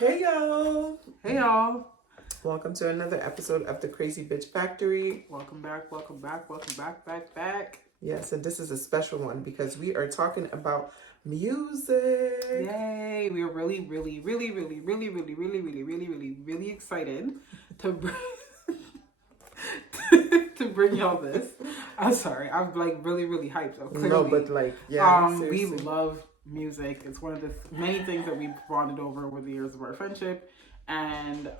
Hey y'all! Hey y'all! Welcome to another episode of the Crazy Bitch Factory. Welcome back, welcome back, welcome back. Yes, and this is a special one because we are talking about music. Yay! We are really excited to to bring y'all this. I'm sorry, I'm like really hyped. Clearly, No, but like, yeah, we seriously. love music. It's one of the many things that we've bonded over the years of our friendship. And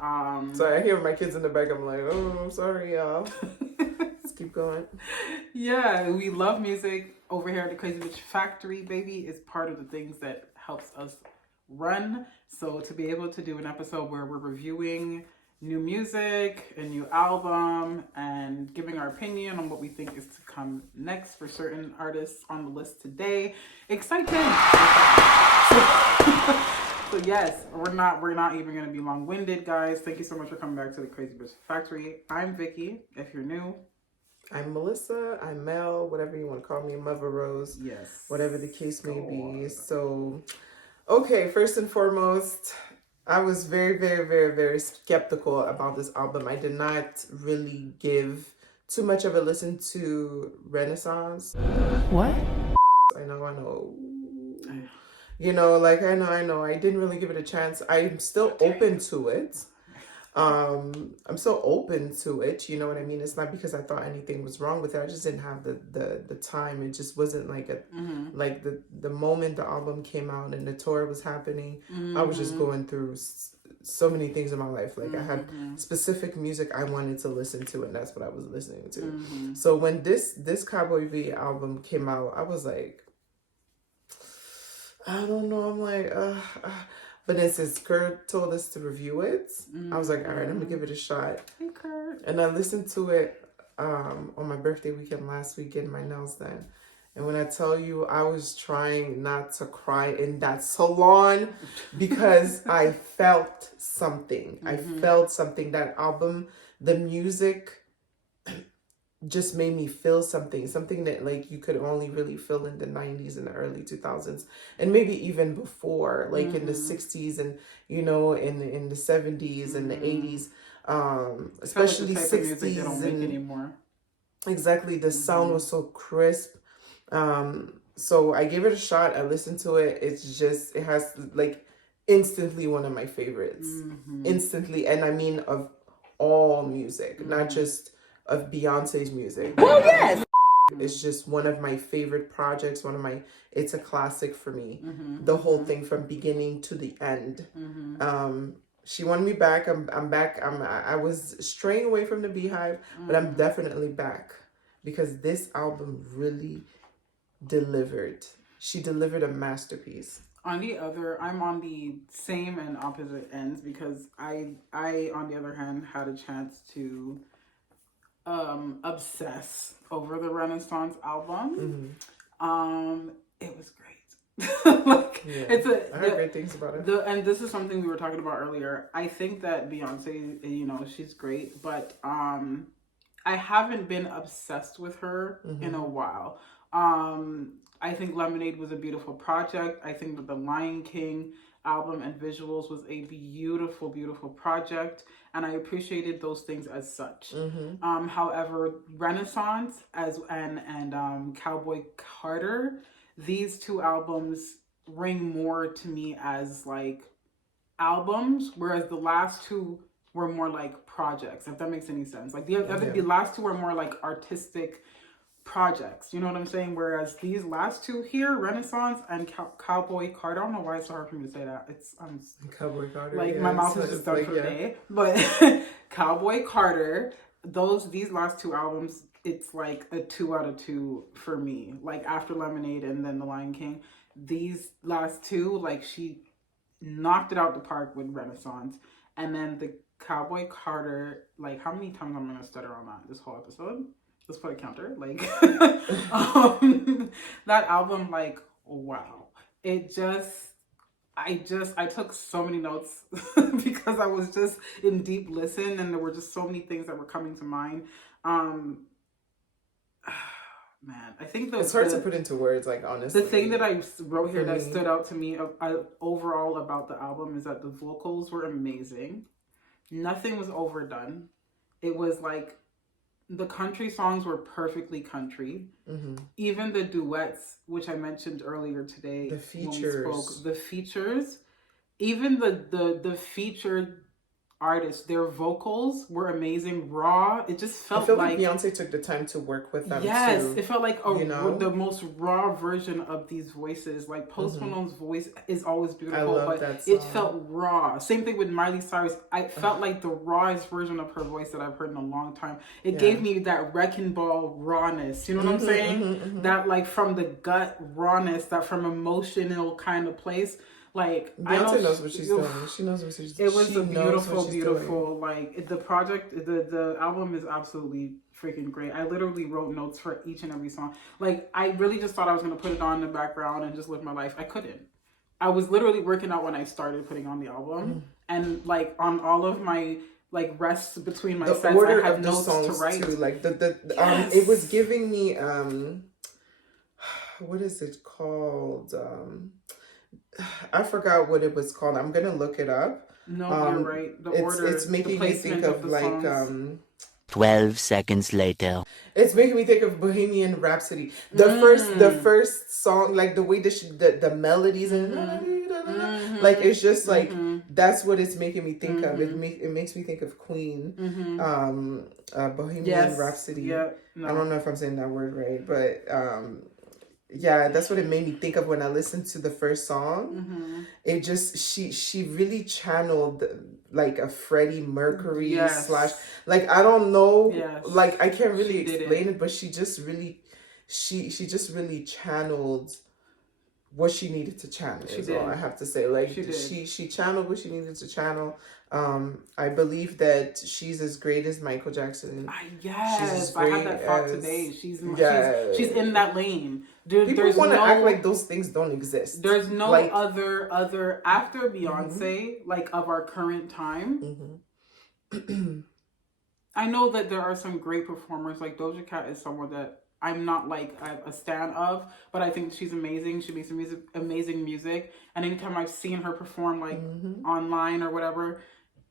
So I hear my kids in the back. I'm like, oh, I'm sorry, y'all. Let's keep going. Yeah, we love music over here at the Crazy Bitch Factory, baby. Is part of the things that helps us run. So to be able to do an episode where we're reviewing new music, a new album, and giving our opinion on what we think is to come next for certain artists on the list today. Exciting! So yes, we're not even gonna be long-winded, guys. Thank you so much for coming back to the Crazy Bitch Factory. I'm Vicky, if you're new. I'm Melissa. I'm Mel. Whatever you want to call me, Mother Rose. Yes. Whatever the case may be. So, okay. First and foremost, I was very skeptical about this album. I did not really give too much of a listen to Renaissance. What? I know. You know, like I know. I didn't really give it a chance. I'm still open to it. I'm so open to it, you know what I mean? It's not because I thought anything was wrong with it. I just didn't have the time. It just wasn't like like the moment the album came out and the tour was happening, I was just going through so many things in my life. Like I had specific music I wanted to listen to, and that's what I was listening to. So when this Cowboy V album came out, I was like, I don't know. I'm like, But then since Kurt told us to review it, I was like, all right, I'm gonna give it a shot. Hey, Kurt. And I listened to it on my birthday weekend last week, getting my nails done. And when I tell you, I was trying not to cry in that salon because I felt something. I felt something. That album, the music just made me feel something that like you could only really feel in the 90s and the early 2000s, and maybe even before, like in the 60s, and you know, in the 70s and the 80s, especially like the type 60s of music they don't make and anymore. Exactly, the sound was so crisp. So I gave it a shot. I listened to it. It has like instantly one of my favorites. Instantly, and I mean of all music, not just of Beyonce's music. Oh yes. It's just one of my favorite projects. It's a classic for me. The whole thing from beginning to the end. She wanted me back. I'm back. I was straying away from the Beehive, but I'm definitely back because this album really delivered. She delivered a masterpiece. I'm on the same and opposite ends because I on the other hand had a chance to obsess over the Renaissance album. It was great. Like, Yeah, I heard great things about it. And this is something we were talking about earlier. I think that Beyonce, you know, she's great, but I haven't been obsessed with her in a while. I think Lemonade was a beautiful project. I think that the Lion King album and visuals was a beautiful project, and I appreciated those things as such. However, Renaissance and Cowboy Carter, these two albums ring more to me as like albums, whereas the last two were more like projects, if that makes any sense. Like the last two were more like artistic projects, you know what I'm saying? Whereas these last two here, Renaissance and Cowboy Carter, I don't know why it's so hard for me to say that. It's Cowboy Carter. Like yeah, my mouth is just done for the day. But Cowboy Carter, these last two albums, it's like a 2 out of 2 for me. Like after Lemonade and then The Lion King, these last two, like she knocked it out the park with Renaissance, and then the Cowboy Carter, like how many times I'm gonna stutter on that this whole episode? Let's put a counter. Like that album, like wow, I took so many notes because I was just in deep listen, and there were just so many things that were coming to mind. man, I think it's hard to put into words, like, honestly. The thing that I wrote here that me. stood out to me overall about the album is that the vocals were amazing. Nothing was overdone. It was like the country songs were perfectly country. Mm-hmm. Even the duets, which I mentioned earlier today, the features, even the featured artists, their vocals were amazing, raw. It just felt I feel like Beyonce took the time to work with them. Yes, too, it felt like the most raw version of these voices. Like Post Malone's voice is always beautiful, but it felt raw. Same thing with Miley Cyrus. I felt like the rawest version of her voice that I've heard in a long time. It gave me that wrecking ball rawness. You know what I'm saying? That like from the gut rawness, that from emotional kind of place. Like Beyonce knows what she's doing. She knows what she's doing. It was a beautiful like the project. The album is absolutely freaking great. I literally wrote notes for each and every song. Like I really just thought I was gonna put it on in the background and just live my life. I couldn't. I was literally working out when I started putting on the album, and like on all of my like rests between my sets, I had notes to write. Too. Like it was giving me what is it called? I forgot what it was called. I'm gonna look it up. No, you're right. The order. It's making me think of like 12 seconds later. It's making me think of Bohemian Rhapsody. The first song, like the way the melodies and like it's just like that's what it's making me think of. It makes me think of Queen, Bohemian Rhapsody. Yeah, I don't know if I'm saying that word right, but yeah, that's what it made me think of when I listened to the first song. It just she really channeled like a Freddie Mercury slash, like I don't know, like I can't really explain it, but she just really channeled what she needed to channel. Is all I have to say. Like she channeled what she needed to channel. I believe that she's as great as Michael Jackson. Yes, I had that thought today. She's in that lane. People want to act like those things don't exist. There's no like, other after Beyonce, like of our current time. I know that there are some great performers. Like Doja Cat is someone that I'm not like a stan of, but I think she's amazing. She makes amazing music, and anytime I've seen her perform like online or whatever,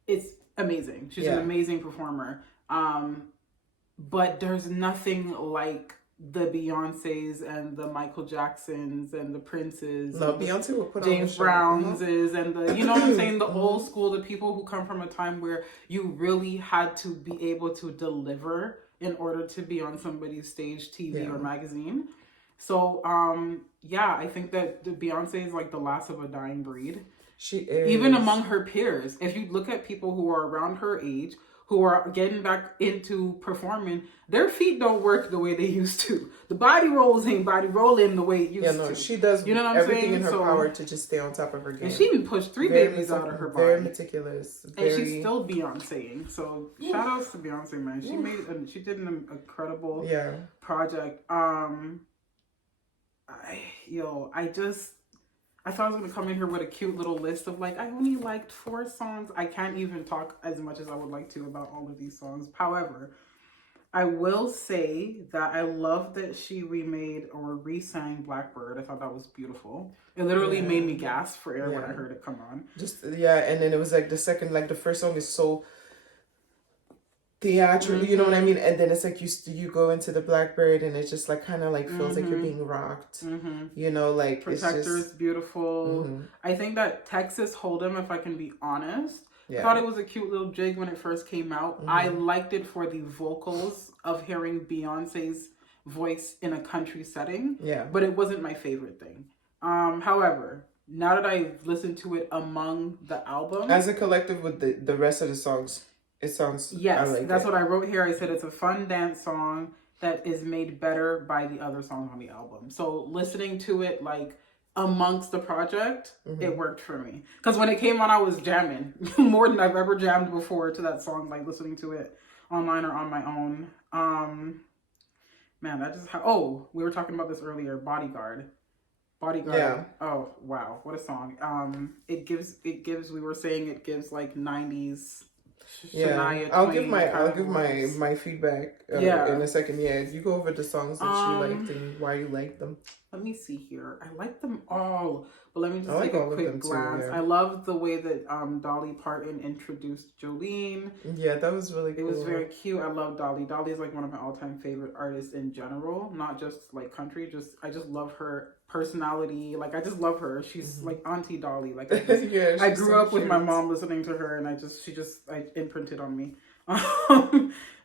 it's amazing. She's an amazing performer. But there's nothing like the Beyoncés and the Michael Jacksons and the Princes. No, Beyonce will put James Browns and the, you know what I'm saying? The old school, the people who come from a time where you really had to be able to deliver in order to be on somebody's stage, TV, or magazine. So, I think that Beyonce is like the last of a dying breed. She is. Even among her peers. If you look at people who are around her age, who are getting back into performing, their feet don't work the way they used to. The body rolls ain't body rolling the way it used to. She does everything in her power to just stay on top of her game. And she even pushed 3 babies out of her body. Very meticulous. And she's still Beyonceing. So shout outs to Beyonce, man. She did an incredible project. I thought I was going to come in here with a cute little list of like, I only liked 4 songs. I can't even talk as much as I would like to about all of these songs. However, I will say that I love that she remade or re-sang Blackbird. I thought that was beautiful. It literally made me gasp for air when I heard it come on. And then it was like the first song is so theatrical, you know what I mean? And then it's like you go into the Blackbird and it just like kind of like feels like you're being rocked. You know, like Protector's beautiful. I think that Texas Hold'em, if I can be honest, thought it was a cute little jig when it first came out. I liked it for the vocals of hearing Beyonce's voice in a country setting. But it wasn't my favorite thing. However, now that I've listened to it among the album, as a collective with the rest of the songs, it sounds... Yes, that's what I wrote here. I said it's a fun dance song that is made better by the other songs on the album. So listening to it like amongst the project, it worked for me. Because when it came on, I was jamming more than I've ever jammed before to that song, like listening to it online or on my own. Man, that just... we were talking about this earlier. Bodyguard. Yeah. Oh, wow. What a song. It gives like 90s... Shania I'll Twain give my feedback in a second. Yeah, you go over the songs that you liked and why you liked them. Let me see here. I like them all, but let me just like take a all of quick them too, glance. yeah. I love the way that Dolly Parton introduced Jolene. Yeah, that was really cool. It was very cute. I love Dolly. Dolly is like one of my all-time favorite artists in general, not just like country. I just love her personality. Like I just love her. She's like Auntie Dolly. Like I grew up with my mom listening to her, and I imprinted on me.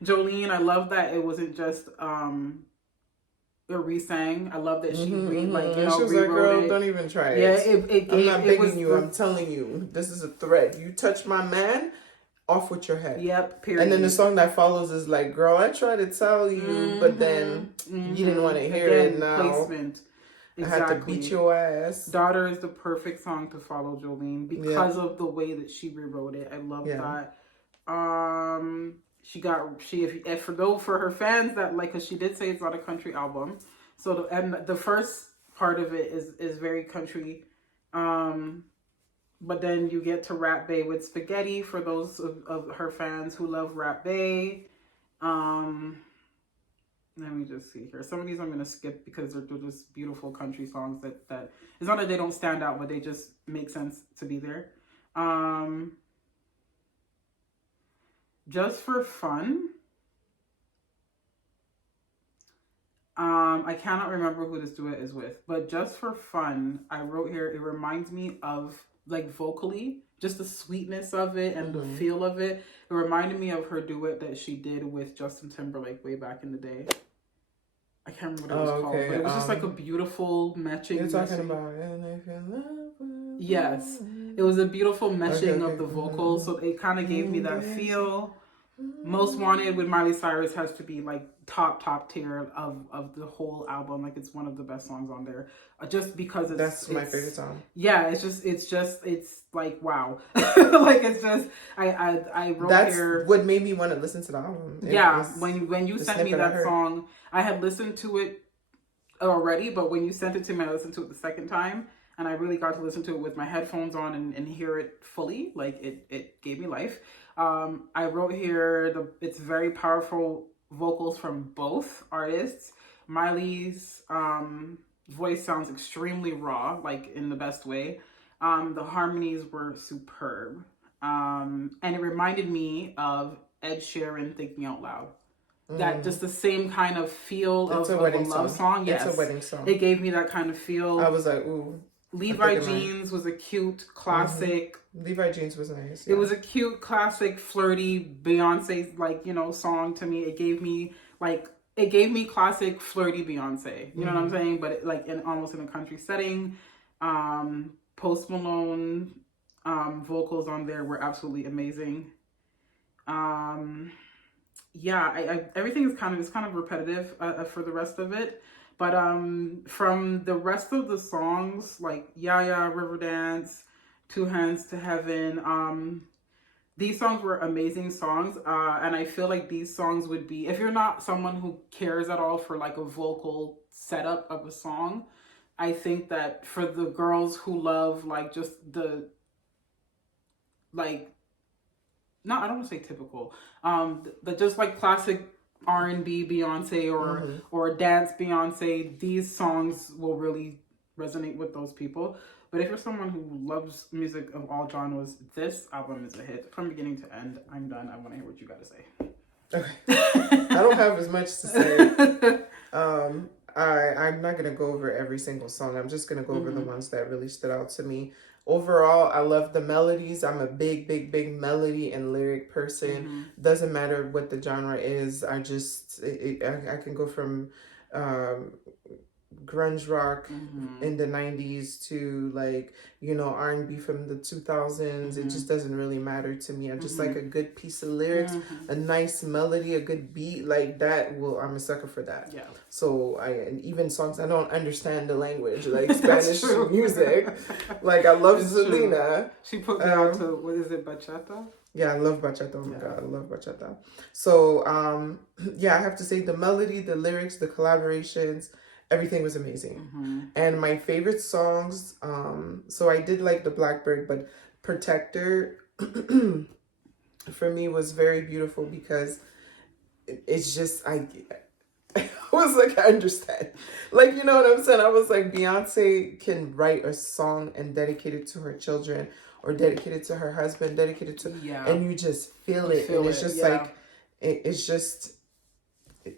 Jolene, I love that it wasn't just a re-sang. I love that she she was rewrote like, girl, it. don't even try it. Yeah, I'm not begging you. I'm telling you, this is a threat. You touch my man, off with your head. Yep, period. And then the song that follows is like, girl, I tried to tell you, but then you didn't want to hear it. Now placement. Exactly. I had to beat your ass. Daughter is the perfect song to follow Jolene because of the way that she rewrote it. I love that. For her fans that like, because she did say it's not a country album, so the first part of it is very country, but then you get to Rap Bay with Spaghetti for those of her fans who love Rap Bay. Let me just see here. Some of these I'm gonna skip because they're just beautiful country songs that it's not that they don't stand out, but they just make sense to be there. Just for Fun. I cannot remember who this duet is with, but Just for Fun, I wrote here, it reminds me of, like, vocally, just the sweetness of it and the feel of it. It reminded me of her duet that she did with Justin Timberlake way back in the day. I can't remember what it was called, but it was just like a beautiful matching. You're talking about And If You Love. Yes, it was a beautiful meshing of the vocals, so it kind of gave me that feel. Most Wanted with Miley Cyrus has to be like top tier of the whole album. Like it's one of the best songs on there, just because it's my favorite song. Yeah, it's like wow. Like it's just I wrote that's here what made me want to listen to the album. When you sent me that song, I had listened to it already, but when you sent it to me, I listened to it the second time, and I really got to listen to it with my headphones on and hear it fully. Like it gave me life. I wrote here it's very powerful vocals from both artists. Miley's voice sounds extremely raw, like in the best way. The harmonies were superb. And it reminded me of Ed Sheeran Thinking Out Loud. That just the same kind of feel of a love song. Yes, it's a wedding song. It gave me that kind of feel. I was like, ooh. Levi Jeans was a cute classic. Levi Jeans was nice. Yeah. It was a cute classic flirty Beyonce song to me. It gave me classic flirty Beyonce. You know what I'm saying? But almost in a country setting. Post Malone vocals on there were absolutely amazing. Everything is kind of repetitive for the rest of it. But from the rest of the songs, like Yeah, Riverdance, Two Hands to Heaven, these songs were amazing songs. And I feel like these songs would be, if you're not someone who cares at all for like a vocal setup of a song, I think that for the girls who love like just the, like, I don't want to say typical, the just like classic R&B Beyonce or dance Beyonce, these songs will really resonate with those people. But if you're someone who loves music of all genres, this album is a hit from beginning to end. I'm done. I want to hear what you got to say. Okay. I don't have as much to say. I'm not going to go over every single song. I'm just going to go over the ones that really stood out to me. Overall, I love the melodies. I'm a big melody and lyric person. Doesn't matter what the genre is. I can go from grunge rock in the 90s to like, R&B from the 2000s. It just doesn't really matter to me. I just like a good piece of lyrics, a nice melody, a good beat like that. I'm a sucker for that. Yeah. So and even songs I don't understand the language, like Spanish music. Like I love Selena. She put me on to, what is it, bachata? Yeah, I love bachata. Oh my God, I love bachata. So, I have to say the melody, the lyrics, the collaborations, everything was amazing. And my favorite songs, so I did like the Blackbird, but Protector for me was very beautiful because it's just I was like, I understand. Like, you know what I'm saying? I was like, Beyonce can write a song and dedicate it to her children or dedicate it to her husband, dedicate it to, and you just feel it. And it's just like, it's just,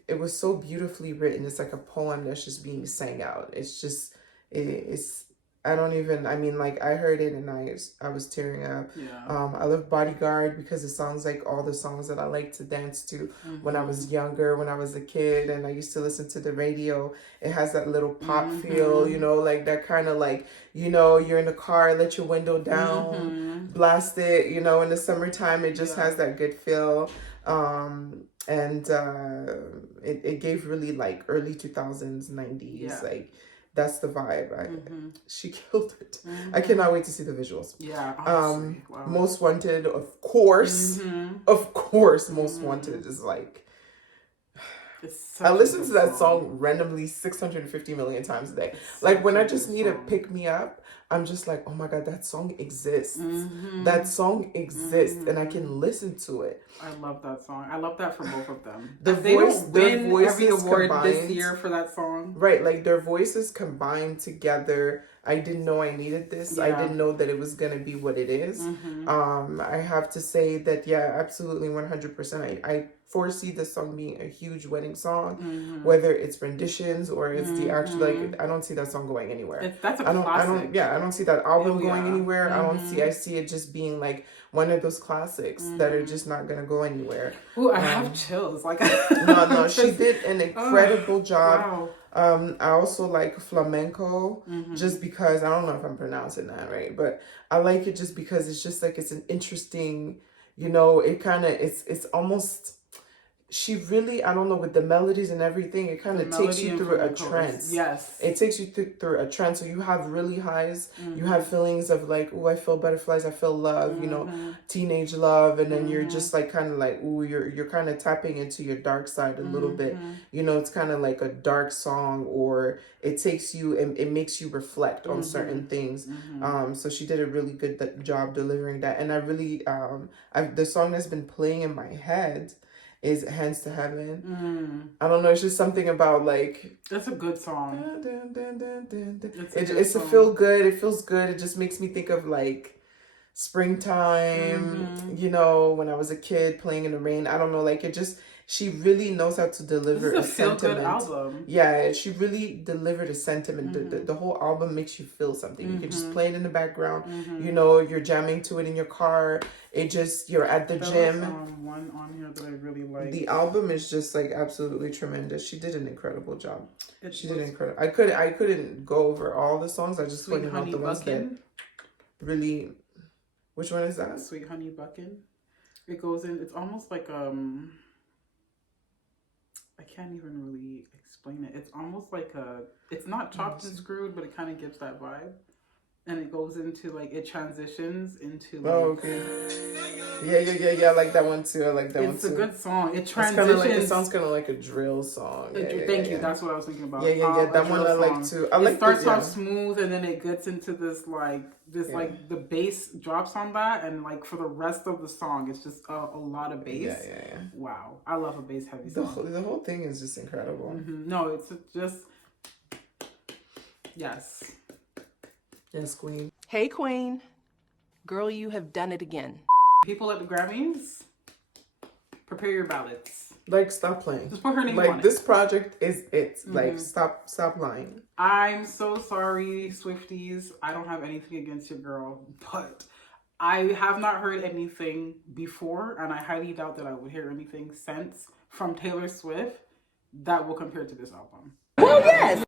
it was so beautifully written. It's like a poem that's just being sang out. It's just, it's, I don't even, I mean, like, I heard it and I was tearing up. I love Bodyguard because it sounds like all the songs that I like to dance to when I was younger, when I was a kid, and I used to listen to the radio. It has that little pop feel, you know, like that kind of like, you know, you're in the car, let your window down, blast it, you know, in the summertime, it just has that good feel. And it gave really like early 2000s, 90s, like, that's the vibe. She killed it. I cannot wait to see the visuals. Most Wanted, of course. Of course, Most Wanted is like, I listen to that song randomly 650 million times a day. Like when I just need a pick me up, I'm just like, oh my God, that song exists. That song exists and I can listen to it. I love that song. I love that for both of them. Their voices every award combined this year for that song. Right, like their voices combined together. I didn't know I needed this. I didn't know that it was going to be what it is. I have to say that, absolutely 100%. I foresee this song being a huge wedding song, whether it's renditions or it's the actual, like, I don't see that song going anywhere. That's a classic. I don't see that album going anywhere. I see it just being like one of those classics that are just not going to go anywhere. Ooh, I have chills. Like, no, she did an incredible job. Wow. I also like flamenco just because, I don't know if I'm pronouncing that right, but I like it just because it's just like, it's an interesting, you know, it kind of, it's almost, she really, I don't know, with the melodies and everything, it kind of takes you through a trance. Yes. It takes you through a trance. So you have really highs, you have feelings of like, oh, I feel butterflies, I feel love, you know, teenage love. And then you're just like, kind of like, oh, you're kind of tapping into your dark side a little bit. You know, it's kind of like a dark song, or it takes you, and it makes you reflect on certain things. So she did a really good job delivering that. And I really, the song that's been playing in my head is Hands to Heaven. I don't know, it's just something about like, that's a good song. It's a feel good. It feels good. It just makes me think of like springtime, you know, when I was a kid playing in the rain. I don't know, like, it just, she really knows how to deliver a sentiment. Feel-good album. Yeah, she really delivered a sentiment. The whole album makes you feel something. You can just play it in the background. You know, you're jamming to it in your car. It just, you're at the gym. One on here that I really like. The album is just like absolutely tremendous. She did an incredible job. She did incredible. I couldn't go over all the songs. I just pointed out the ones that really. Which one is that? Sweet Honey Buckin'. It goes in. It's almost like I can't even really explain it. It's almost like it's not chopped and screwed, but it kind of gives that vibe. And it goes into like, it transitions into like... Oh, okay. Yeah, I like that one too. I like that one too. It's a good song. It transitions. It sounds kind of like a drill song. Thank you. That's what I was thinking about. Yeah. That one I like too. It starts off smooth and then it gets into this like, the bass drops on that, and like for the rest of the song, it's just a lot of bass. Yeah. Wow. I love a bass heavy song. The whole thing is just incredible. No, it's just... Yes. Yes, Queen. Hey, Queen. Girl, you have done it again. People at the Grammys, prepare your ballots. Like, stop playing. Just put her name on like, it. this project is it. Like, stop lying. I'm so sorry, Swifties. I don't have anything against your girl, but I have not heard anything before, and I highly doubt that I would hear anything since from Taylor Swift that will compare to this album. Well, yes.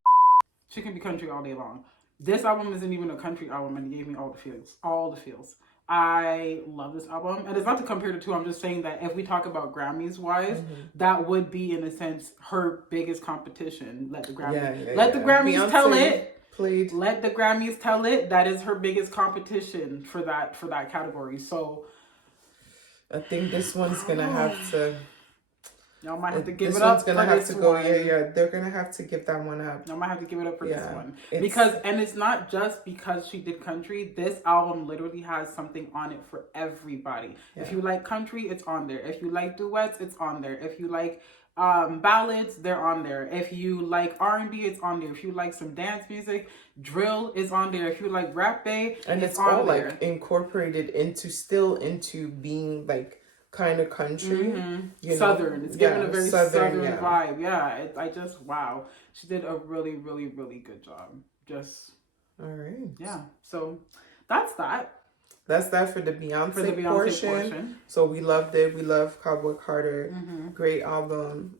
She can be country all day long. This album isn't even a country album, and it gave me all the feels. I love this album, and it's not to compare the two. I'm just saying that if we talk about Grammys wise, that would be in a sense her biggest competition. Let the Grammys tell it. Played. Let the Grammys tell it. That is her biggest competition for that category. So I think this one's gonna have to. Y'all might have to give this it up one's gonna for have this to go. one. Yeah. They're gonna have to give that one up. Y'all might have to give it up for this one. It's, Because, and it's not just because she did country. This album literally has something on it for everybody. Yeah. If you like country, it's on there. If you like duets, it's on there. If you like ballads, they're on there. If you like R&B, it's on there. If you like some dance music, drill is on there. If you like rap, and it's on all there. like incorporated into being like kind of country, you know? Southern. It's giving a very southern yeah. vibe. Yeah, I just, wow. She did a really, really, really good job. Just, all right. yeah. So that's that. That's that for the Beyonce, portion. So we loved it. We love Cowboy Carter. Great album.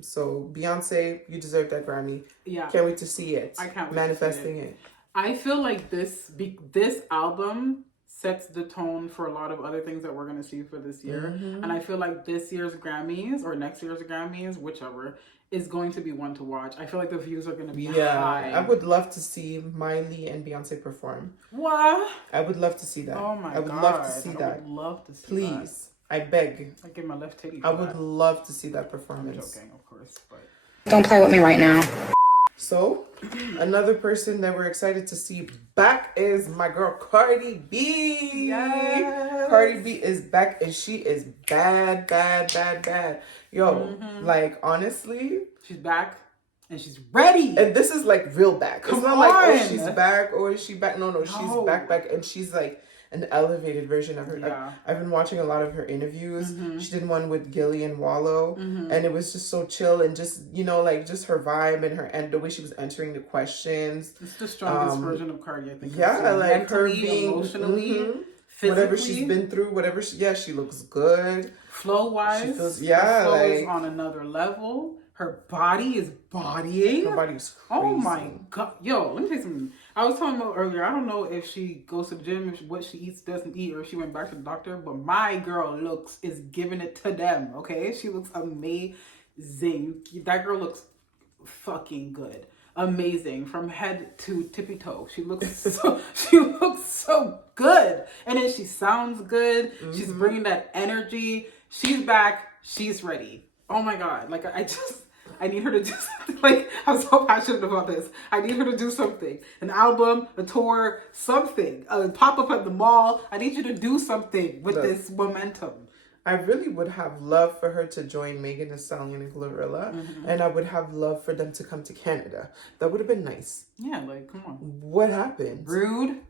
So Beyonce, you deserve that Grammy. Yeah. Can't wait to see it. I can't wait manifesting to see it. I feel like this album sets the tone for a lot of other things that we're going to see for this year. And I feel like this year's Grammys or next year's Grammys, whichever, is going to be one to watch. I feel like the views are going to be high. I would love to see Miley and Beyonce perform. What? I would love to see that. Oh my God. I would love to see that. I would love to see Please. That. I beg. I give my left titty. I would love to see that performance. I'm joking, of course, but don't play with me right now. So, another person that we're excited to see back is my girl Cardi B. Yes. Cardi B is back and she is bad, bad, bad, bad. Yo, like honestly, she's back and she's ready. And this is like real back. Come it's not on. like, oh, she's back or is she back? No, she's back, and she's like an elevated version of her. Yeah. I've been watching a lot of her interviews. She did one with Gilly and Wallow, and it was just so chill and just, you know, like just her vibe and the way she was answering the questions. It's the strongest version of Cardi, I think. Yeah, like mentally, her being emotionally, physically, whatever she's been through, whatever. She looks good. Flow wise, she feels, her flow is on another level. Her body is bodying. Her body's crazy. Oh my God. Yo, let me tell you something. I was talking about earlier, I don't know if she goes to the gym, what she eats, doesn't eat, or if she went back to the doctor, but my girl is giving it to them, okay? She looks amazing. That girl looks fucking good. Amazing. From head to tippy toe. She looks so good. And then she sounds good. She's bringing that energy. She's back. She's ready. Oh my God. Like, I need her to do something. Like, I'm so passionate about this. I need her to do something. An album, a tour, something. A pop-up at the mall. I need you to do something with this momentum. I really would have loved for her to join Megan Thee Stallion and Glorilla. And I would have loved for them to come to Canada. That would have been nice. Yeah, like, come on. What happened? Rude.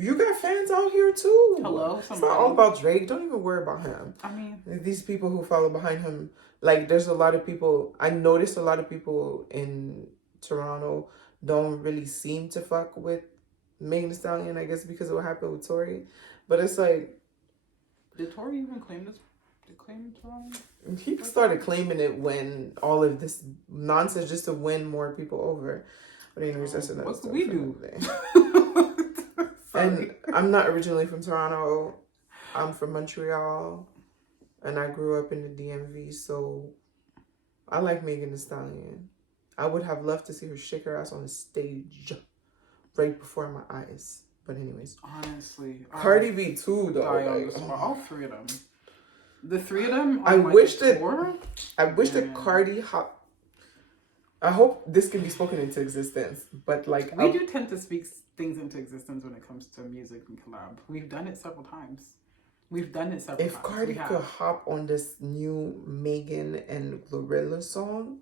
You got fans out here too. Hello, somebody. It's not all about Drake. Don't even worry about him. I mean, these people who follow behind him, like there's a lot of people. I noticed a lot of people in Toronto don't really seem to fuck with Megan Thee Stallion. I guess because of what happened with Tory. But it's like, did Tory even claim this? Did claim Toronto? He started claiming it when all of this nonsense just to win more people over. But anyways, that's another what stuff. What we do? And I'm not originally from Toronto. I'm from Montreal. And I grew up in the DMV, so I like Megan Thee Stallion. I would have loved to see her shake her ass on the stage right before my eyes. But anyways. Honestly. Cardi B too, though. Like, all three of them. The three of them I wish that Cardi I hope this can be spoken into existence, but like we do tend to speak things into existence when it comes to music and collab. We've done it several times. If Cardi could hop on this new Megan and Glorilla song,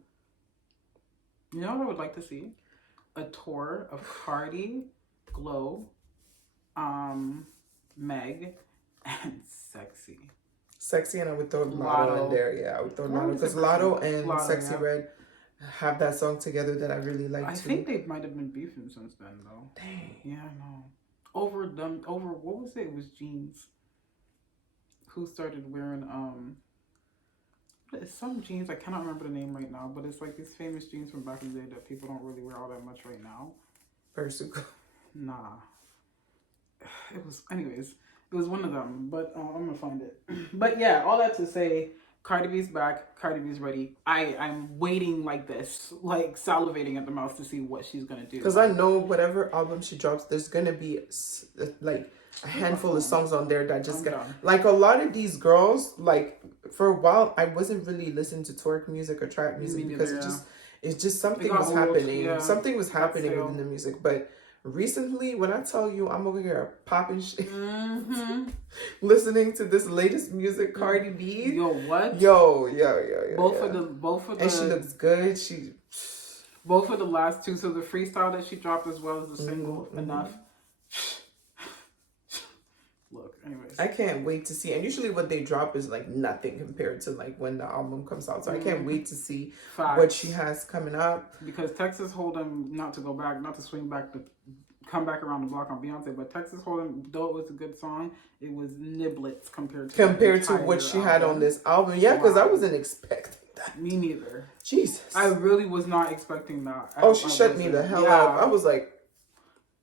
you know what I would like to see? A tour of Cardi, Glow, Meg, and Sexy, and I would throw Lotto in there. Yeah, I would throw Lotto because Lotto and Sexy Red have that song together that I really like. I think they might have been beefing since then, though. Dang. Yeah, I know. Over what was it? It was jeans. Who started wearing it's some jeans, I cannot remember the name right now, but it's like these famous jeans from back in the day that people don't really wear all that much right now. Persico. Nah. It was one of them, but I'm gonna find it. But yeah, all that to say, Cardi B's back. Cardi B's ready. I'm waiting like this, like salivating at the mouth to see what she's gonna do. Because I know whatever album she drops, there's gonna be like a handful of songs on there that just like a lot of these girls. Like for a while, I wasn't really listening to twerk music or trap music because it's just something was happening. Yeah. Something was happening within the music, but. Recently, when I tell you I'm over here popping shit, listening to this latest music, Cardi B. Yo, what? Yo. Both of the. And she looks good. Both of the last two, so the freestyle that she dropped as well as the single, enough. Look, anyways. I can't wait to see. And usually what they drop is like nothing compared to like when the album comes out. So I can't wait to see what she has coming up. Because Texas Hold'em, not to swing back, to come back around the block on Beyonce, but Texas Hold'em, though it was a good song, it was niblets compared to what she had on this album. Yeah, because I wasn't expecting that. Me neither. Jesus. I really was not expecting that. She shut me the hell up. I was like...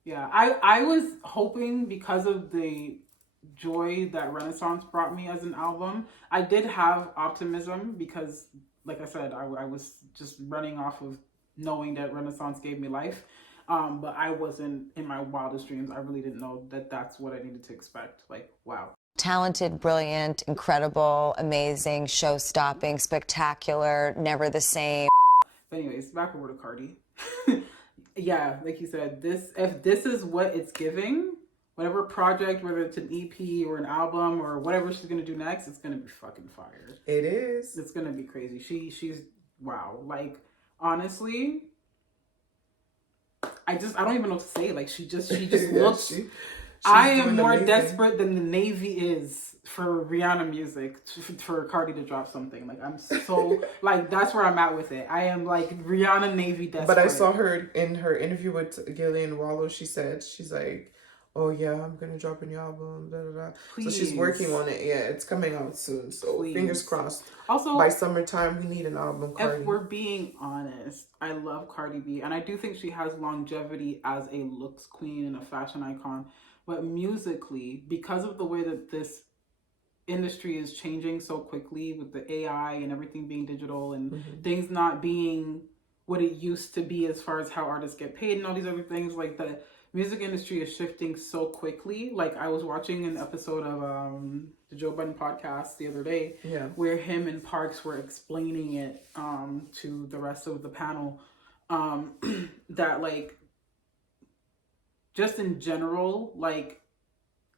Yeah, I was hoping because of the joy that Renaissance brought me as an album. I did have optimism because, like I said, I was just running off of knowing that Renaissance gave me life. But I wasn't in my wildest dreams. I really didn't know that that's what I needed to expect. Like, wow. Talented, brilliant, incredible, amazing, show-stopping, spectacular, never the same. But anyways, back over to Cardi. Yeah, like you said, if this is what it's giving, whatever project, whether it's an EP or an album or whatever she's gonna do next, it's gonna be fucking fire. It is. It's gonna be crazy. She's wow. Like, honestly, I don't even know what to say. Like, she just looks. I am more desperate than the Navy is for Rihanna music, for Cardi to drop something. Like, I'm so, like, that's where I'm at with it. I am, like, Rihanna Navy desperate. But I saw her in her interview with Gillian Wallow. She's like, oh yeah, I'm going to drop a new album, da, da, da. So she's working on it. Yeah, it's coming out soon. So fingers crossed. Also, by summertime, we need an album, Cardi. If we're being honest, I love Cardi B. And I do think she has longevity as a looks queen and a fashion icon. But musically, because of the way that this industry is changing so quickly with the AI and everything being digital and things not being what it used to be as far as how artists get paid and all these other things, like the music industry is shifting so quickly. Like, I was watching an episode of the Joe Budden podcast the other day, where him and Parks were explaining it to the rest of the panel, that, like, just in general, like,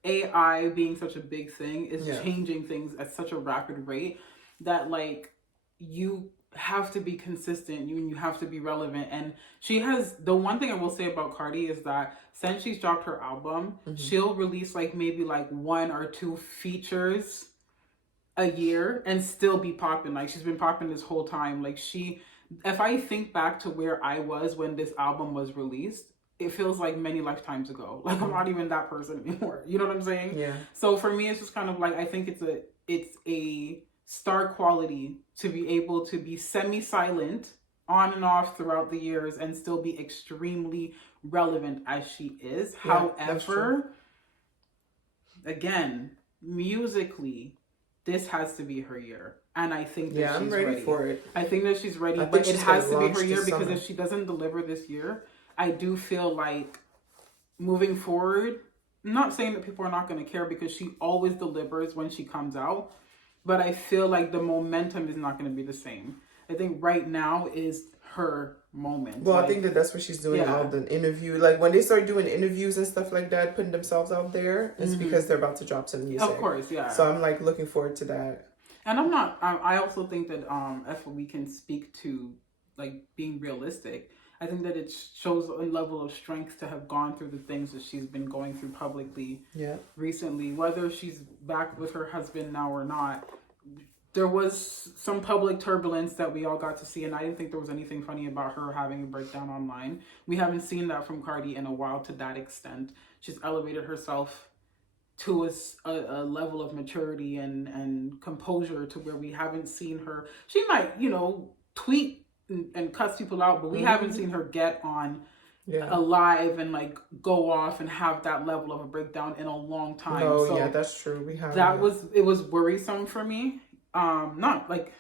AI being such a big thing is changing things at such a rapid rate that, like, you have to be consistent, you have to be relevant. And she has, the one thing I will say about Cardi is that since she's dropped her album, she'll release like maybe like 1 or 2 features a year and still be popping. Like, she's been popping this whole time. Like, if I think back to where I was when this album was released, it feels like many lifetimes ago. Like, I'm not even that person anymore. You know what I'm saying? Yeah. So for me, it's just kind of like, I think it's a star quality to be able to be semi-silent on and off throughout the years and still be extremely relevant as she is. Yeah, however, again, musically, this has to be her year. And I think that she's ready for it. I think that she's ready, but it has to be her year because if she doesn't deliver this year, I do feel like moving forward, I'm not saying that people are not going to care because she always delivers when she comes out, but I feel like the momentum is not going to be the same. I think right now is her moment. Well, I think that's what she's doing, all the interview. Like, when they start doing interviews and stuff like that, putting themselves out there, it's because they're about to drop some music. Of course, yeah. So I'm, like, looking forward to that. And I also think that if we can speak to, like, being realistic, I think that it shows a level of strength to have gone through the things that she's been going through publicly recently. Whether she's back with her husband now or not, there was some public turbulence that we all got to see, and I didn't think there was anything funny about her having a breakdown online. We haven't seen that from Cardi in a while to that extent. She's elevated herself to a level of maturity and composure to where we haven't seen her. She might, tweet and cuss people out, but we haven't seen her get on a live and like go off and have that level of a breakdown in a long time. Oh, so that's true. We have it was worrisome for me. not like,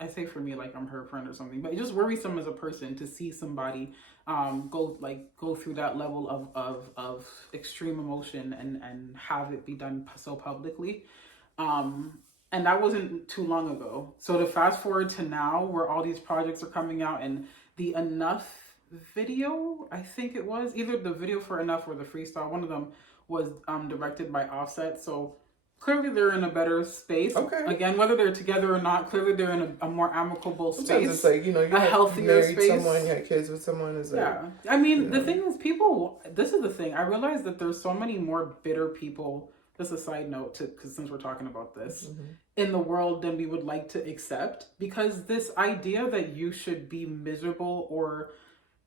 I say for me, like I'm her friend or something, but it just worrisome as a person to see somebody go through that level of extreme emotion and have it be done so publicly. And that wasn't too long ago. So to fast forward to now, where all these projects are coming out, and the Enough video, I think it was either the video for Enough or the freestyle, one of them was directed by Offset. So clearly they're in a better space. Okay. Again, whether they're together or not, clearly they're in a more amicable space. Sometimes it's like, you know, a healthier married space. someone, you had kids with someone. Is like, yeah. I mean, you the know. thing is, this is the thing. I realize that there's so many more bitter people, just a side note, because since we're talking about this, in the world than we would like to accept. Because this idea that you should be miserable or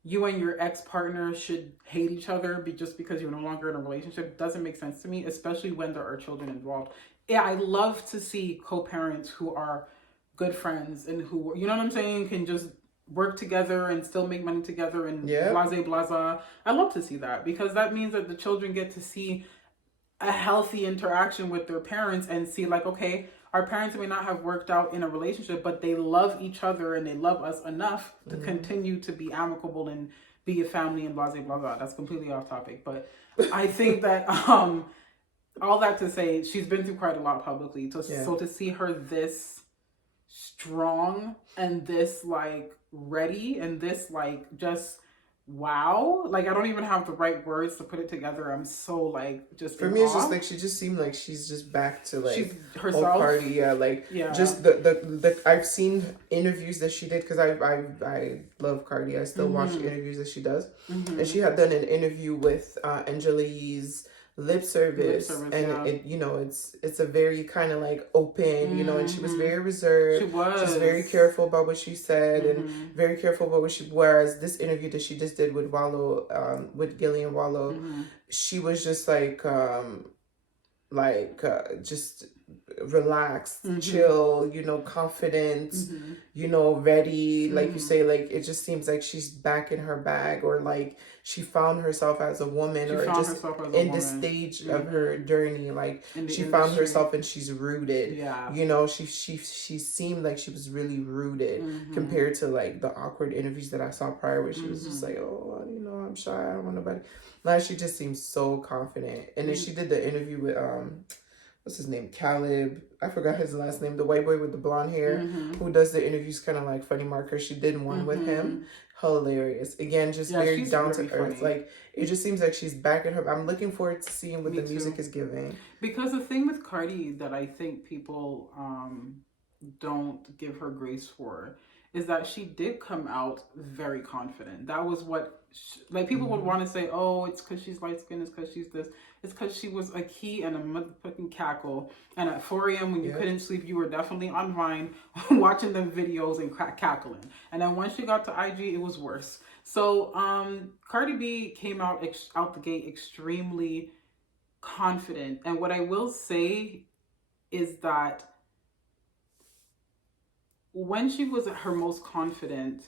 you and your ex-partner should hate each other just because you're no longer in a relationship doesn't make sense to me, especially when there are children involved. Yeah, I love to see co-parents who are good friends and who, you know what I'm saying, can just work together and still make money together and blase. I love to see that, because that means that the children get to see a healthy interaction with their parents and see like, okay, our parents may not have worked out in a relationship, but they love each other and they love us enough to continue to be amicable and be a family and blase. That's completely off topic. But I think that all that to say, she's been through quite a lot publicly. So to see her this strong and this like ready and this like just wow, like I don't even have the right words to put it together. I'm so like just for me it's just like she just seemed like she's just back to like she's herself. Cardi, just the I've seen interviews that she did, because I love Cardi. I still watch the interviews that she does, and she had done an interview with Angelique's lip service, and it you know, it's a very kind of like open, you know, and she was very reserved. She's very careful about what she said and very careful about what she, whereas this interview that she just did with Wallow, with Gillian Wallow, she was just like just relaxed, chill, you know, confident, you know, ready, like you say, like it just seems like she's back in her bag, or like she found herself as a woman, or just in the stage of her journey, like she found herself and she's rooted. You know, she seemed like she was really rooted compared to like the awkward interviews that I saw prior, where she was just like, oh, you know, I'm shy, I don't want nobody. Now she just seems so confident. And then she did the interview with what's his name? Caleb. I forgot his last name. The white boy with the blonde hair who does the interviews kind of like funny marker. She did one with him. Hilarious. Again, just very down to earth. Like it just seems like she's back in her. I'm looking forward to seeing what the music is giving. Because the thing with Cardi that I think people don't give her grace for is that she did come out very confident. That was what, like people would want to say, oh, it's because she's light skinned, it's because she's this. It's because she was a key and a motherfucking cackle. And at 4 a.m. when you couldn't sleep, you were definitely on Vine watching them videos and cackling. And then once she got to IG, it was worse. So Cardi B came out the gate extremely confident. And what I will say is that when she was at her most confident,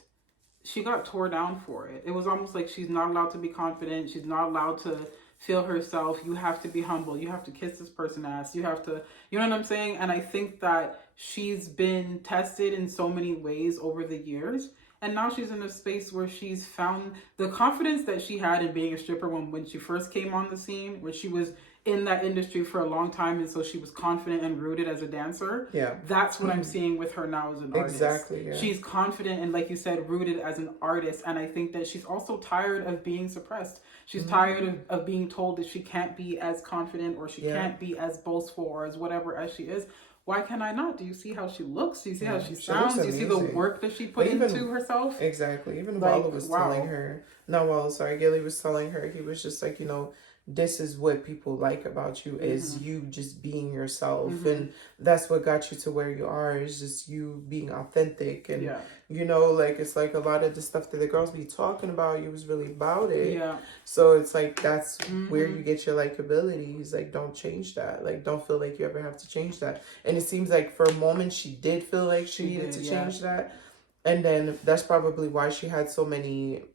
she got tore down for it. It was almost like she's not allowed to be confident. She's not allowed to feel herself. You have to be humble. You have to kiss this person's ass. You have to, you know what I'm saying? And I think that she's been tested in so many ways over the years. And now she's in a space where she's found the confidence that she had in being a stripper when she first came on the scene, where she was in that industry for a long time, and so she was confident and rooted as a dancer. That's what I'm seeing with her now as an artist. She's confident and, like you said, rooted as an artist. And I think that she's also tired of being suppressed. She's tired of being told that she can't be as confident, or she can't be as boastful, or as whatever as she is. Why can I not? Do you see how she looks? Do you see how she sounds? Do you see the work that she put into herself? Even Wallow was telling her, Gilly was telling her, he was just like, you know, this is what people like about you, is you just being yourself, and that's what got you to where you are, is just you being authentic, and you know, like it's like a lot of the stuff that the girls be talking about, you was really about it. So it's like that's where you get your likability. He's like, don't change that, like don't feel like you ever have to change that. And it seems like for a moment she did feel like she needed to change that, and then that's probably why she had so many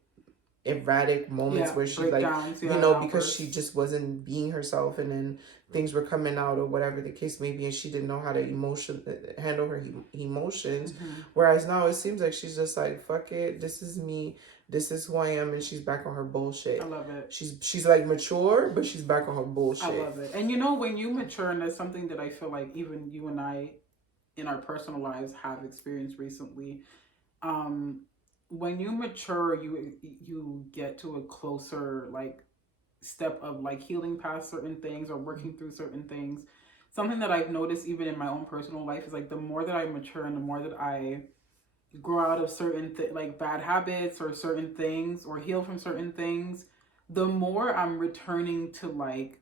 erratic moments where she like, breakdowns, you know, because outbursts. she just wasn't being herself, and then things were coming out or whatever the case may be, and she didn't know how to handle her emotions. Whereas now it seems like she's just like, fuck it, this is me, this is who I am, and she's back on her bullshit. I love it. She's like mature, but she's back on her bullshit. I love it. And you know, when you mature, and that's something that I feel like even you and I in our personal lives have experienced recently, when you mature, you get to a closer like step of like healing past certain things or working through certain things. Something that I've noticed even in my own personal life is like the more that I mature and the more that I grow out of certain like bad habits or certain things or heal from certain things, the more I'm returning to like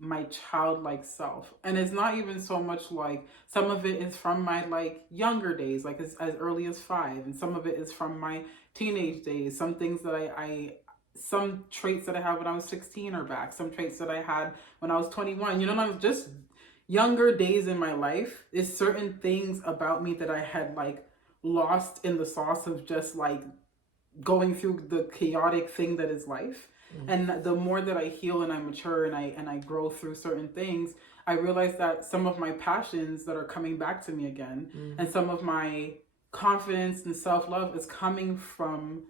my childlike self. And it's not even so much like, some of it is from my like younger days, like as early as 5, and some of it is from my teenage days. Some things that I some traits that I had when I was 16 are back. Some traits that I had when I was 21. You know, I was just younger days in my life. There's certain things about me that I had like lost in the sauce of just like going through the chaotic thing that is life. And the more that I heal and I mature and I grow through certain things, I realize that some of my passions that are coming back to me again, and some of my confidence and self-love is coming from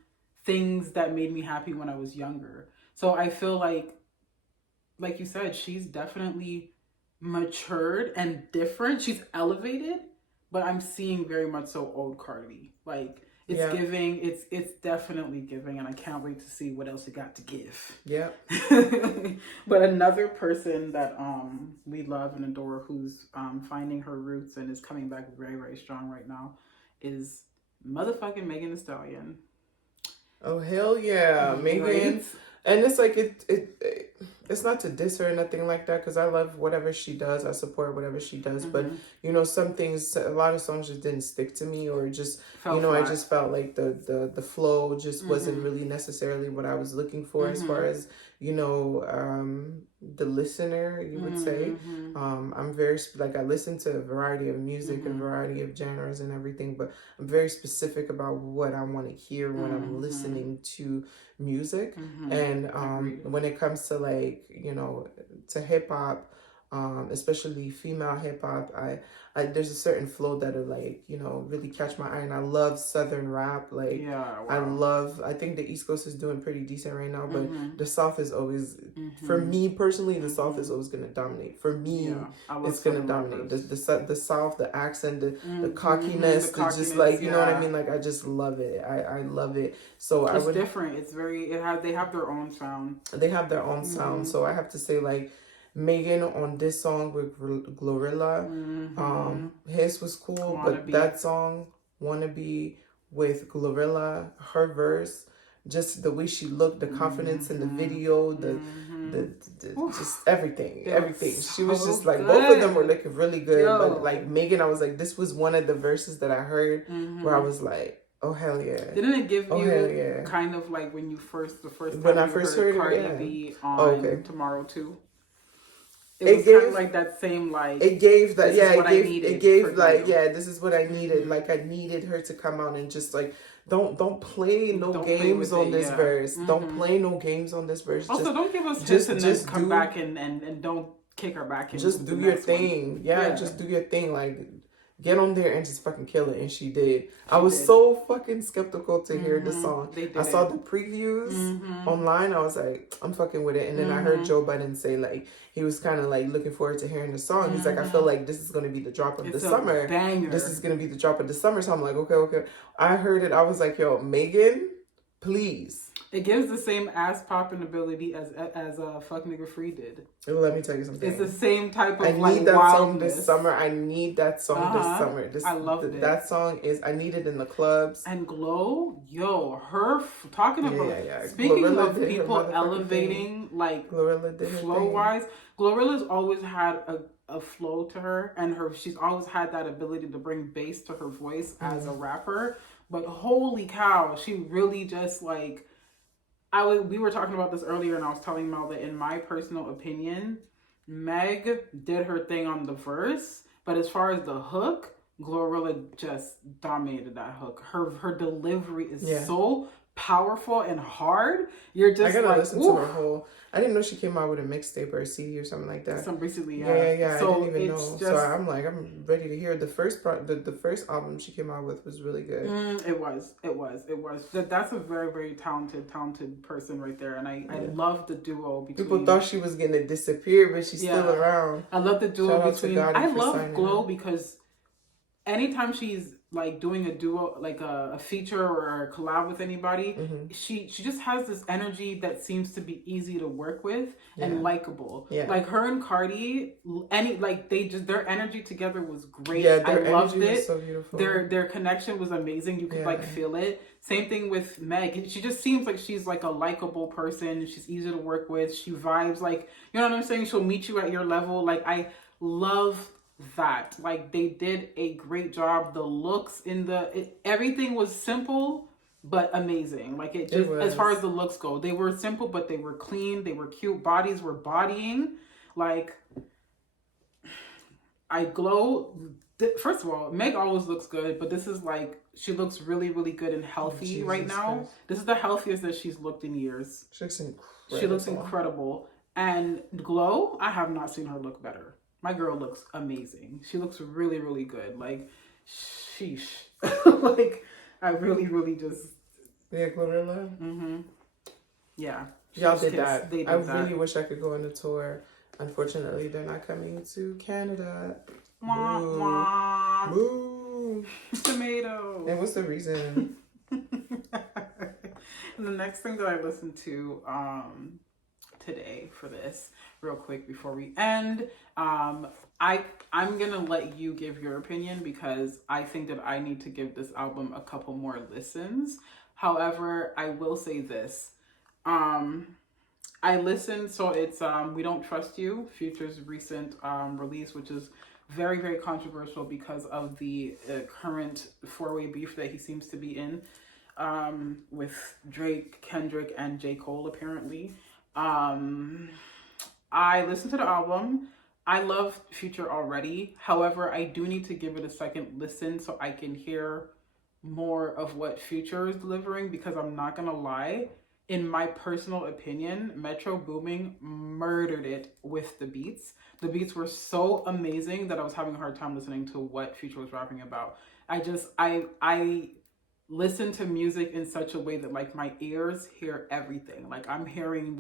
things that made me happy when I was younger. So I feel like you said, she's definitely matured and different. She's elevated, but I'm seeing very much so old Cardi. Like, it's giving, it's definitely giving, and I can't wait to see what else it got to give. Yeah. But another person that we love and adore, who's finding her roots and is coming back very, very strong right now, is motherfucking Megan Thee Stallion. Oh hell yeah, Megan. Right? And it's like it's not to diss her or nothing like that, because I love whatever she does. I support whatever she does. But you know, some things, a lot of songs just didn't stick to me, or just you know, flat. I just felt like the flow just wasn't really necessarily what I was looking for, as far as, you know, the listener, you would say. I'm very like, I listen to a variety of music, a variety of genres and everything, but I'm very specific about what I want to hear when I'm listening to music. And when it comes to like, you know, to hip hop, especially female hip hop, I there's a certain flow that'll like, you know, really catch my eye. And I love Southern rap. Like, I think the East Coast is doing pretty decent right now, but the South is always, for me personally, the South is always gonna dominate. For me, it's gonna dominate. The South, the accent, the cockiness, the just like, you know what I mean? Like, I just love it. I love it. So it's different. It's very, they have their own sound. They have their own sound. So I have to say, like, Megan on this song with Glorilla, his was cool, but that song, Wannabe, with Glorilla, her verse, just the way she looked, the confidence in the video, the just everything. She was just like, both of them were looking really good. But like Megan, I was like, this was one of the verses that I heard where I was like, oh hell yeah! Didn't it give you kind of like when you first when I first heard Cardi B on Tomorrow Too? It gave kind of like that same like. It gave that it gave like this is what I needed. Like, I needed her to come out and just like don't play games on this verse. Don't play no games on this verse. Also, don't give us hits and then come back and don't kick her back in. Just do your thing. Yeah, just do your thing. Like, get on there and just fucking kill it. And she did. I was so fucking skeptical to hear the song. I saw the previews online. I was like, I'm fucking with it. And then I heard Joe Budden say, like, he was kind of like looking forward to hearing the song. He's like, I feel like this is going to be the drop of the summer. Banger. This is going to be the drop of the summer. So I'm like, okay. I heard it. I was like, yo, Megan, please. It gives the same ass popping ability as Fuck Nigga Free did. Let me tell you something. It's the same type of I need that wildness. song this summer. I need that song this summer. I love it. That song is, I need it in the clubs. And Glow, her talking about speaking Glorilla of people elevating like flow wise. Glorilla's always had a flow to her, and she's always had that ability to bring bass to her voice as a rapper. But holy cow, she really just like. We were talking about this earlier, and I was telling Mel that in my personal opinion, Meg did her thing on the verse, but as far as the hook, Glorilla just dominated that hook. Her delivery is so powerful and hard. You're just I gotta like, listen to her whole. I didn't know she came out with a mixtape or a CD or something like that. Some recently, Yeah. So I didn't even know. just, So I'm like, I'm ready to hear the first the first album she came out with was really good. It was. That's a very, very talented person right there, and I love the duo between. People thought she was gonna disappear, but she's still around. I love the duo Shout out to between. Gotti I for love signing Glow her. because anytime she's like doing a duo, like a feature or a collab with anybody, she just has this energy that seems to be easy to work with and likable. Yeah. Like her and Cardi, their energy together was great. Yeah, I loved it. Was so beautiful. Their connection was amazing. You could like feel it. Same thing with Meg. She just seems like she's like a likable person. She's easy to work with. She vibes like, you know what I'm saying? She'll meet you at your level. Like I love that. Like they did a great job. The looks everything was simple but amazing. Like it just, as far as the looks go, they were simple but they were clean, they were cute. Bodies were bodying. Like Glow. First of all, Meg always looks good, but this is like she looks really, really good and healthy right now. Christ. This is the healthiest that she's looked in years. She looks incredible. And Glow, I have not seen her look better. My girl looks amazing. She looks really, really good. Like, sheesh. Like, I really, really just... Yeah, Glorilla? Yeah. Y'all did that. I really wish I could go on the tour. Unfortunately, they're not coming to Canada. Wah, wah. Boo. Tomato. And what's the reason? The next thing that I listened to today for this, real quick before we end, I'm gonna let you give your opinion because I think that I need to give this album a couple more listens. However, I will say this. I listened, so it's We Don't Trust You, Future's recent release, which is very, very controversial because of the current four-way beef that he seems to be in with Drake, Kendrick, and J. Cole, apparently. I listened to the album. I love Future already. However, I do need to give it a second listen so I can hear more of what Future is delivering, because I'm not gonna lie, in my personal opinion, Metro Boomin murdered it with the beats. The beats were so amazing that I was having a hard time listening to what Future was rapping about. I listen to music in such a way that like my ears hear everything. Like I'm hearing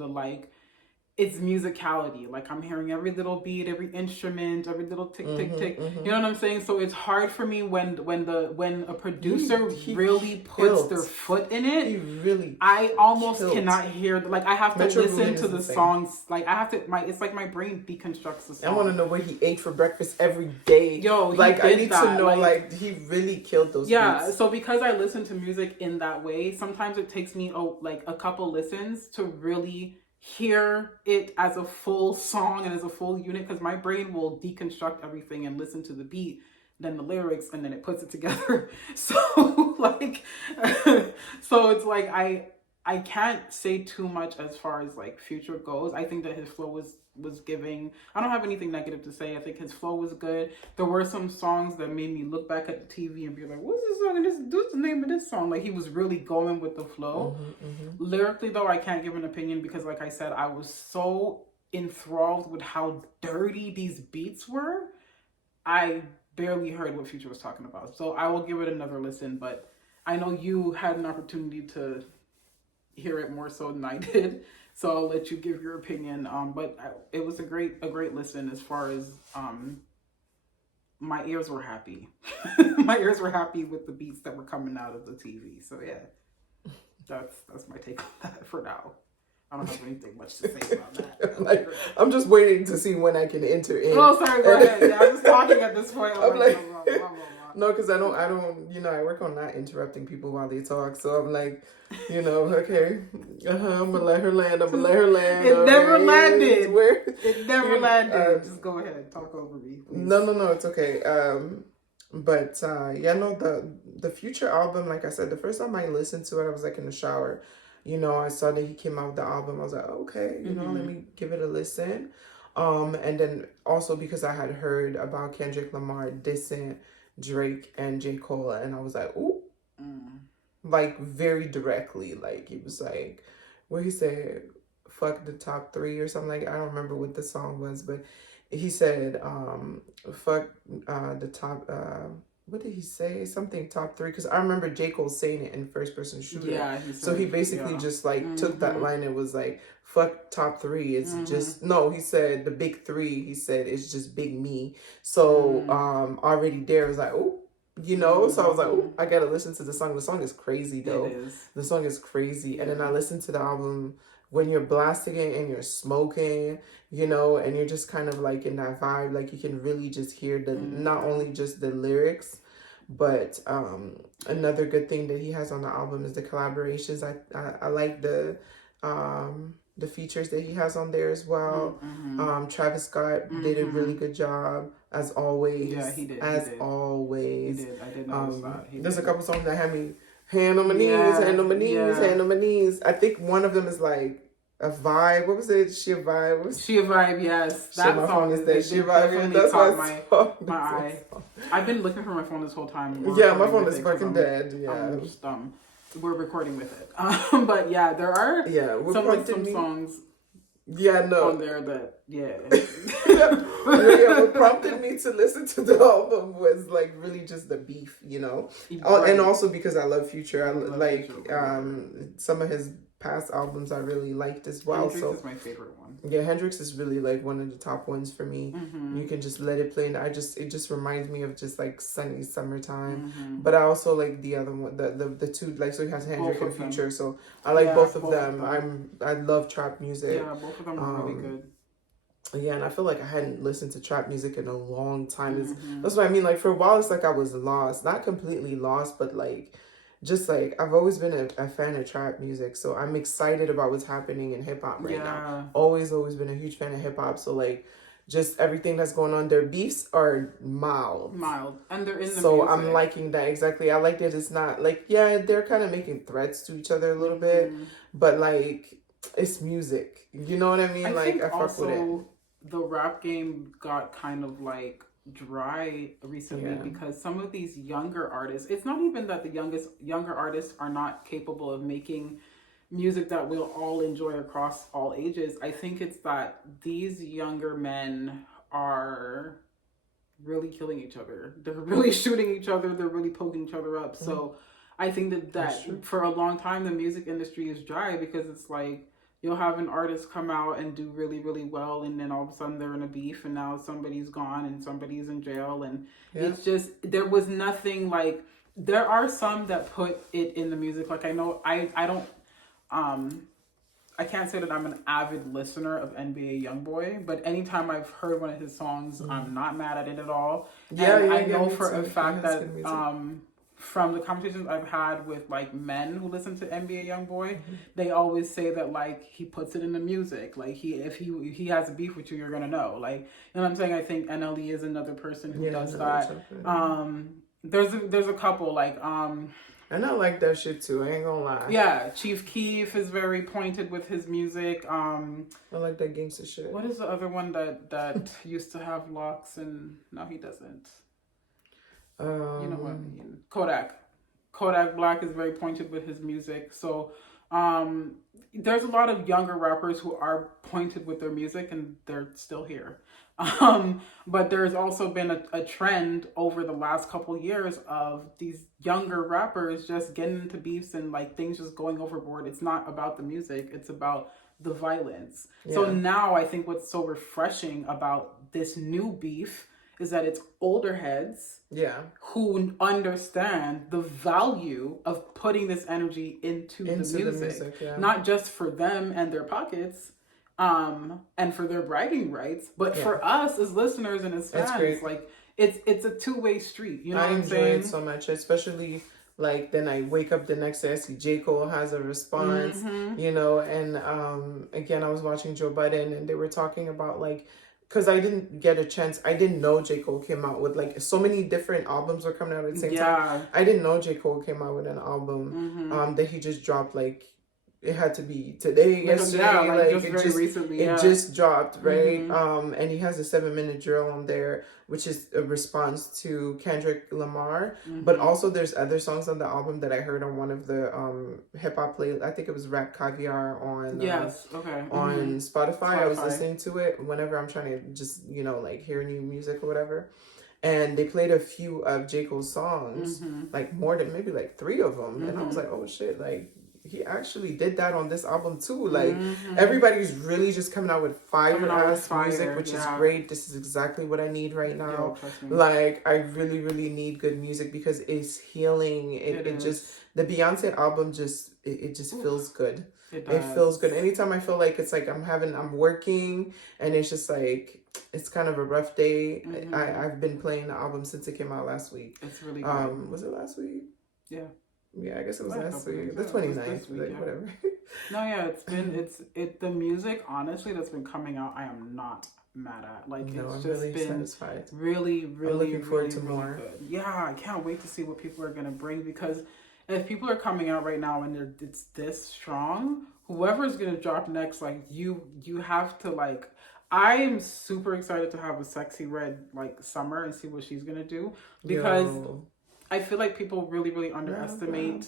it's musicality. Like I'm hearing every little beat, every instrument, every little tick, tick, tick. You know what I'm saying? So it's hard for me when a producer really puts their foot in it. He really I almost cannot hear. Like I have to Metro listen Boomin to the songs. Like I have to. It's like my brain deconstructs the song. I want to know what he ate for breakfast every day. Yo, like I need to know. Like he really killed those. Beats. So because I listen to music in that way, sometimes it takes me like a couple listens to really hear it as a full song and as a full unit, because my brain will deconstruct everything and listen to the beat, then the lyrics, and then it puts it together. So like so it's like I can't say too much as far as like Future goes. I think that his flow was giving. I don't have anything negative to say. I think his flow was good. There were some songs that made me look back at the TV and be like, what's this song? What's the name of this song? Like he was really going with the flow. Lyrically though, I can't give an opinion because like I said, I was so enthralled with how dirty these beats were. I barely heard what Future was talking about. So I will give it another listen, but I know you had an opportunity to hear it more so than I did. So I'll let you give your opinion. But it was a great listen as far as my ears were happy. My ears were happy with the beats that were coming out of the TV. So yeah, that's my take on that for now. I don't have anything much to say about that. I'm just waiting to see when I can enter in. Oh, sorry, go ahead. Yeah, I'm just talking at this point. I'm like, no, because I don't, I work on not interrupting people while they talk. So I'm like, okay, I'm going to let her land. It never landed. It never landed. Just go ahead. Talk over me, please. No, it's okay. But the Future album, like I said, the first time I listened to it, I was like in the shower. I saw that he came out with the album. I was like, okay, let me give it a listen. And then also because I had heard about Kendrick Lamar dissing Drake and J. Cole, and I was like, ooh, like very directly. Like he was like, what he said, fuck the top three or something like. I don't remember what the song was, but he said, fuck the top. What did he say? Something top three. Because I remember J. Cole saying it in first person shooter. Yeah. So he basically just like took that line and was like, fuck top three. It's just, no, he said the big three. He said it's just big me. So already there was like, oh, you know. So I was like, oh, I gotta listen to the song. The song is crazy though. It is. The song is crazy. And then I listened to the album when you're blasting it and you're smoking, you know, and you're just kind of like in that vibe. Like you can really just hear the not only just the lyrics, but another good thing that he has on the album is the collaborations. I like the features that he has on there as well. Travis Scott did a really good job as always. Yeah, he did. As always. He did. I did notice that. There's a couple songs that had me hand on my knees, hand on my knees, hand on my knees. I think one of them is like a vibe. What was it? She a vibe. She a vibe. Yes, that song phone is that she vibe. That's my eye. I've been looking for my phone this whole time. Yeah, my phone is fucking dead. Yeah, I'm just we're recording with it. But yeah, there are some songs. Yeah, no. On there that what prompted me to listen to the album was like really just the beef, you know. Right. And also because I love Future. I like Future. Some of his past albums I really liked as well. Hendrix is my favorite one. Yeah, Hendrix is really like one of the top ones for me. You can just let it play, and it just reminds me of just like sunny summertime. But I also like the other one, the two, like, so he has Hendrix and Future, so I like both of them. I love trap music. Yeah, both of them are really good. Yeah, and I feel like I hadn't listened to trap music in a long time. That's what I mean. Like for a while, it's like I was lost, not completely lost, but like. Just like I've always been a fan of trap music, so I'm excited about what's happening in hip hop right now. Always been a huge fan of hip hop. So like, just everything that's going on. Their beefs are mild, and they're in the so music. I'm liking that exactly. I like that it's not like they're kind of making threats to each other a little bit, but like it's music. You know what I mean? I fuck with it. The rap game got kind of like dry recently because some of these younger artists, it's not even that the younger artists are not capable of making music that we'll all enjoy across all ages. I think it's that these younger men are really killing each other. They're really shooting each other. They're really poking each other up. So I think that for a long time the music industry is dry because it's like you'll have an artist come out and do really, really well, and then all of a sudden they're in a beef, and now somebody's gone and somebody's in jail, and it's just, there was nothing like, there are some that put it in the music. Like I know, I don't, I can't say that I'm an avid listener of NBA YoungBoy, but anytime I've heard one of his songs, I'm not mad at it at all. And I know for a fact that, from the conversations I've had with like men who listen to NBA YoungBoy, they always say that like he puts it in the music. Like if he has a beef with you, you're gonna know. Like, you know what I'm saying? I think NLE is another person who does that. There's a couple like and I like that shit too. I ain't gonna lie. Yeah, Chief Keef is very pointed with his music. I like that gangster shit. What is the other one that used to have locks and now he doesn't? You know what I mean. Kodak Black is very pointed with his music. So there's a lot of younger rappers who are pointed with their music and they're still here. But there's also been a trend over the last couple years of these younger rappers just getting into beefs and like things just going overboard. It's not about the music, it's about the violence. So now I think what's so refreshing about this new beef is that it's older heads who understand the value of putting this energy into the music. Not just for them and their pockets and for their bragging rights, but for us as listeners and as fans. Like it's a two-way street. You know what I'm saying? I enjoy it so much, especially like then I wake up the next day, I see J. Cole has a response, you know, and again I was watching Joe Budden and they were talking about like, because I didn't get a chance. I didn't know J. Cole came out with like so many different albums were coming out at the same time. I didn't know J. Cole came out with an album that he just dropped like it had to be today, yesterday, like just it very just recently, it just dropped, right? Mm-hmm. And he has a 7-minute drill on there, which is a response to Kendrick Lamar. But also there's other songs on the album that I heard on one of the hip hop play. I think it was Rap Caviar on on Spotify. I was listening to it whenever I'm trying to just, you know, like hear new music or whatever. And they played a few of J. Cole's songs, like more than maybe like 3 of them. And I was like, oh shit, like he actually did that on this album too. Like everybody's really just coming out with fire-ass music, which is great. This is exactly what I need right now. Like I really, really need good music because it's healing. It just, the Beyonce album just, it just feels good. It feels good. Anytime I feel like it's like I'm working and it's just like, it's kind of a rough day. I've been playing the album since it came out last week. It's really good. Was it last week? Yeah. Yeah, I guess it was last week. The 29th, like, whatever. No, yeah, it's been, the music, honestly, that's been coming out, I am not mad at. Like, no, it's I'm just really been satisfied. really, really, I'm looking forward to really more. good. Yeah, I can't wait to see what people are going to bring, because if people are coming out right now and it's this strong, whoever's going to drop next, like, you have to, like, I'm super excited to have a Sexy Red, like, summer and see what she's going to do, because I feel like people really, really underestimate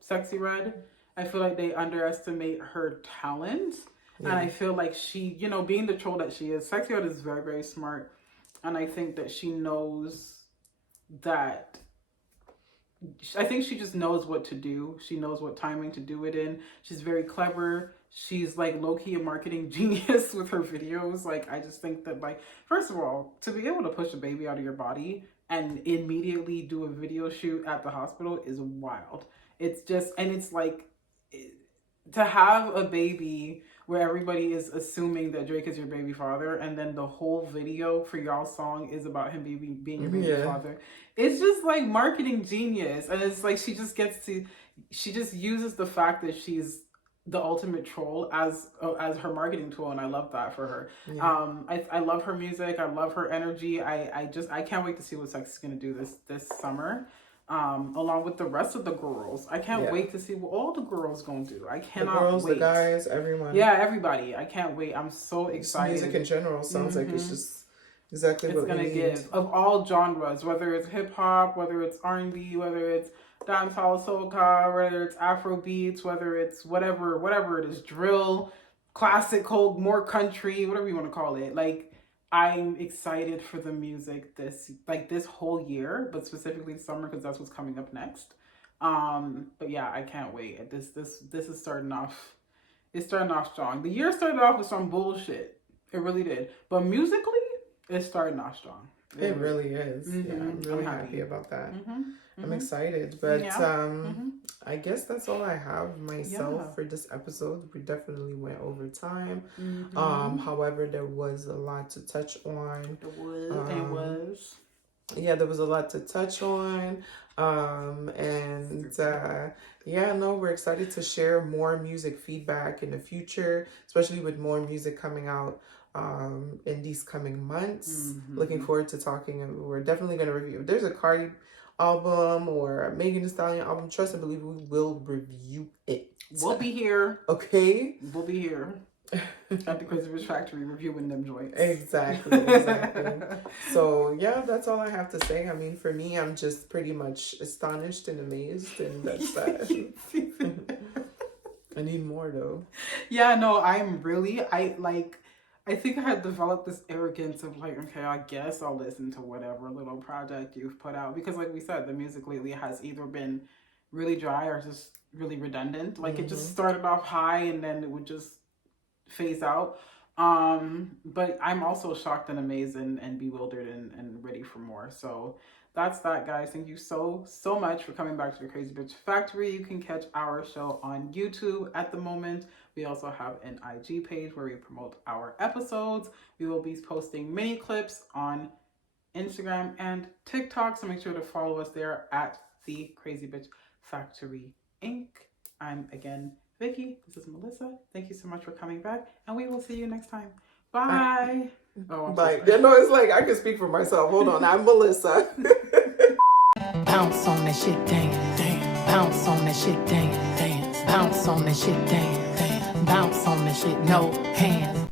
Sexy Red. I feel like they underestimate her talent. And I feel like she, you know, being the troll that she is, Sexy Red is very, very smart. And I think that she knows that, I think she just knows what to do. She knows what timing to do it in. She's very clever. She's like low-key a marketing genius with her videos. Like, I just think that, like, first of all, to be able to push a baby out of your body and immediately do a video shoot at the hospital is wild. It's just, and it's like, to have a baby where everybody is assuming that Drake is your baby father, and then the whole video for y'all's song is about him being your baby father. It's just like marketing genius. And it's like, she just uses the fact that she's the ultimate troll as her marketing tool, and I love that for her. I love her music. I love her energy. I can't wait to see what Sex is gonna do this summer, along with the rest of the girls. I can't wait to see what all the girls gonna do. I cannot the girls, wait. The guys, everyone. Yeah, everybody. I can't wait. I'm so excited. Music in general sounds like it's just exactly what we need. It's gonna give of all genres, whether it's hip hop, whether it's R&B, whether it's dancehall, soca, whether it's Afro beats, whether it's whatever it is, drill, classical, more country, whatever you want to call it. Like, I'm excited for the music this whole year, but specifically summer, because that's what's coming up next. But yeah, I can't wait. This is starting off. It's starting off strong. The year started off with some bullshit. It really did. But musically, it's starting off strong. It really is. Yeah, I'm really happy about that. I'm excited, but I guess that's all I have myself for this episode. We definitely went over time. However, there was a lot to touch on. There was a lot to touch on. We're excited to share more music feedback in the future, especially with more music coming out in these coming months. Looking forward to talking, and we're definitely going to review. If there's a Cardi album or a Megan Thee Stallion album, trust and believe we will review it. We'll be here. Okay? We'll be here at the Crazy Bitch Factory reviewing them joints. Exactly. So, yeah, that's all I have to say. I mean, for me, I'm just pretty much astonished and amazed, and that's that. I need more, though. Yeah, no, I think I had developed this arrogance of like, okay, I guess I'll listen to whatever little project you've put out. Because like we said, the music lately has either been really dry or just really redundant. Like it just started off high and then it would just phase out. But I'm also shocked and amazed and bewildered and ready for more. So that's that, guys. Thank you so much for coming back to the Crazy Bitch Factory. You can catch our show on YouTube at the moment. We also have an IG page where we promote our episodes. We will be posting mini clips on Instagram and TikTok, so make sure to follow us there at the Crazy Bitch Factory Inc. I'm again Vicky. This is Melissa. Thank you so much for coming back, and we will see you next time. Bye. Bye. It's like I can speak for myself. Hold on, I'm Melissa. Bounce on that shit, dance, dance. Bounce on that shit, dance, dance. Bounce on that shit, dance. Bounce on that shit, no hands.